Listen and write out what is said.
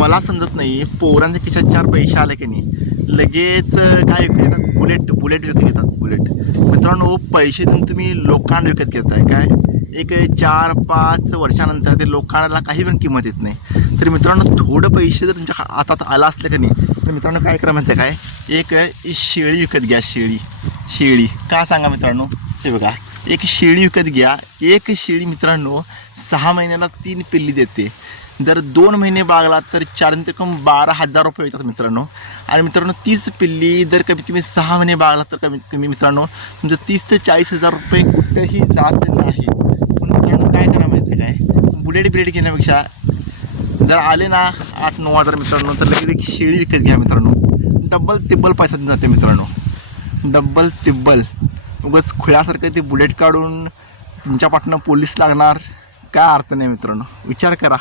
मला समजत नाही पोरांच्या खिशात चार पैसे आले की नाही. लगेच काय विकत घेतात बुलेट बुलेट विकत घेतात बुलेट. मित्रांनो पैसे देऊन तुम्ही लोकांना विकत घेताय काय? एक चार पाच वर्षानंतर ते लोकांना काही पण किंमत येत नाही. तर मित्रांनो थोडं पैसे जर तुमच्या हातात आला असलं का नाही तर मित्रांनो काय करा माहिती आहे काय एक शेळी विकत घ्या शेळी. शेळी. का सांगा मित्रांनो? हे बघा. एक शेळी विकत घ्या. एक शेळी मित्रांनो सहा महिन्याला तीन पिल्ली देते. जर दोन महिने बागला तर चार कमी बारा हजार रुपये येतात मित्रांनो. आणि मित्रांनो तीस पिल्ली जर कमीत कमी सहा महिने बागला तर कमीत कमी मित्रांनो तुमचं तीस ते चाळीस हजार रुपये कुठेही जात नाही. पण मित्रांनो काय करा माहिती आहे काय? बुलेट बिलेट घेण्यापेक्षा जर आले ना आठ नऊ हजार मित्रांनो तर लगेच एक शेळी विकत घ्या मित्रांनो. डब्बल तिब्बल पैसा जाते मित्रांनो. डब्बल तिब्बल. उगाच खुळ्यासारखं ते बुलेट काढून तुमच्या पाठनं पोलीस लागणार. काय अर्थ नाही मित्रांनो? विचार करा.